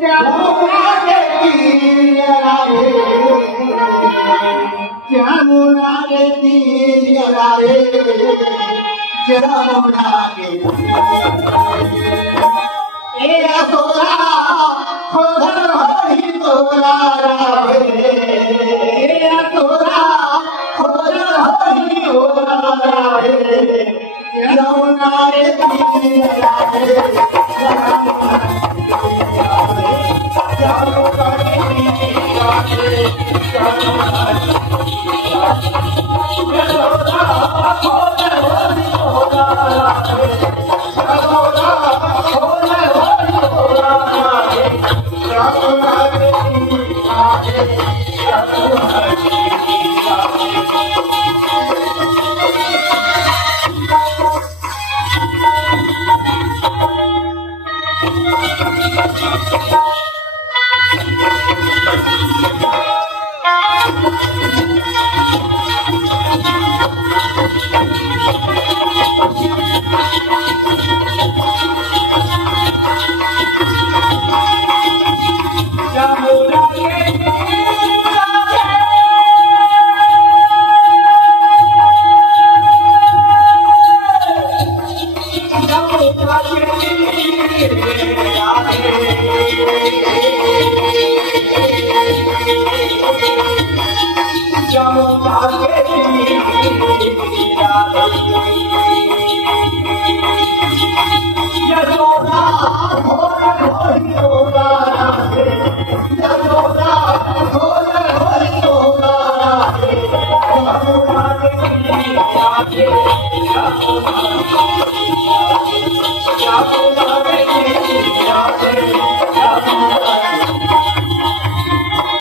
जमुना के तीर रे जमुना के ए तोरा खोदर हरि तोरा रे ए तोरा खोदर हरि तोरा रे जमुना रे तीर जमुना के